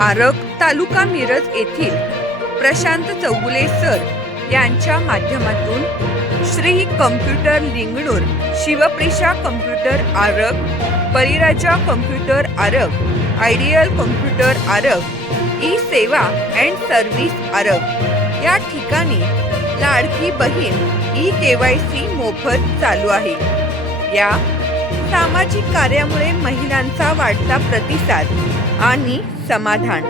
आरग तालुका मिरज येथील प्रशांत चौगुले सर यांच्या माध्यमातून श्री कम्प्युटर लिंगणूर शिवप्रिशा computer Arag परिराजा computer Arag ideal computer Arag e Seva and service Arag. या ठिकाणी लाडकी बहीण ई के वाय सी मोफत चालू आहे. या सामाजिक कार्यामुळे महिलांचा वाढता प्रतिसाद आणि समाधान.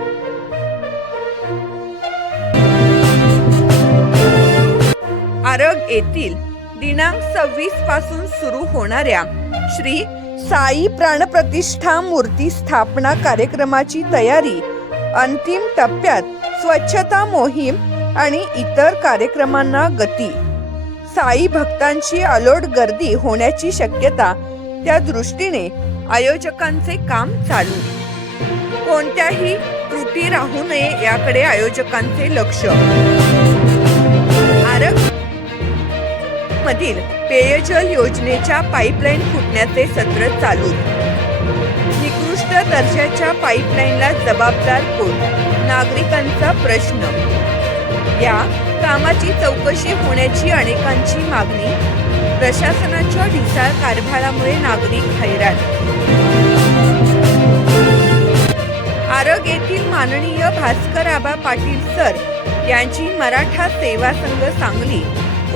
आरग येथील दिनांक सव्वीसपासून सुरू होणाऱ्या श्री साई प्राणप्रतिष्ठा मूर्ती स्थापना कार्यक्रमाची तयारी अंतिम टप्प्यात स्वच्छता मोहीम आणि इतर कार्यक्रमांना गती. साई भक्तांची अलोट गर्दी होण्याची शक्यता त्या दृष्टीने आयोजकांचे काम चालू. कोणत्याही त्रुटी राहू नये याकडे आयोजकांचे लक्ष. आरग मधील पेयजल योजनेच्या पाईपलाईन फुटण्याचे सत्र चालू. निकृष्ट दर्जाच्या पाईपलाईनला जबाबदार कोण? नागरिकांचा प्रश्न. या कामाची चौकशी होण्याची अनेकांची मागणी. प्रशासनाच्या ढिसाळ कारभारामुळे नागरिक हैराण. आरग येथील माननीय भास्कर आबा पाटील सर यांची मराठा सेवा संघ सांगली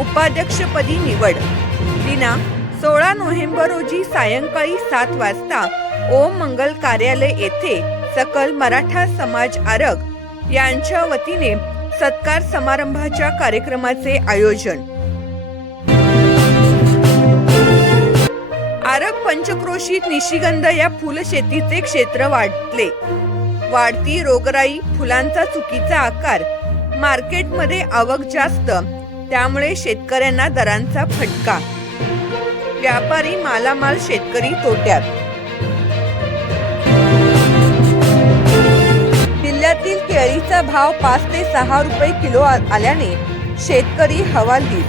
उपाध्यक्षपदी निवड. दिनांक सोळा नोव्हेंबर रोजी सायंकाळी सात वाजता ओम मंगल कार्यालय येथे सकल मराठा समाज आरग यांच्या वतीने सत्कार समारंभाच्या कार्यक्रमाचे आयोजन. आरग पंचक्रोशीत निशिगंध या फुलशेतीचे क्षेत्र वाढले. वाढती रोगराई फुलांचा चुकीचा आकार मार्केटमध्ये आवक जास्त त्यामुळे शेतकऱ्यांना दरांचा फटका. व्यापारी मालामाल शेतकरी तोट्यात. जिल्ह्यातील केळीचा भाव पाच ते सहा रुपये किलो आल्याने शेतकरी हवालदिल.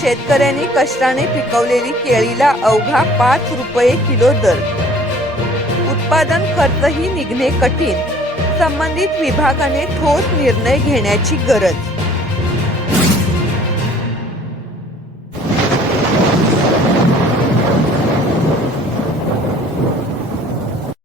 शेतकऱ्यांनी कष्टाने पिकवलेली केळीला अवघा पाच रुपये किलो दर. उत्पादन खर्चही निघणे कठीण. संबंधित विभागाने ठोस निर्णय घेण्याची गरज.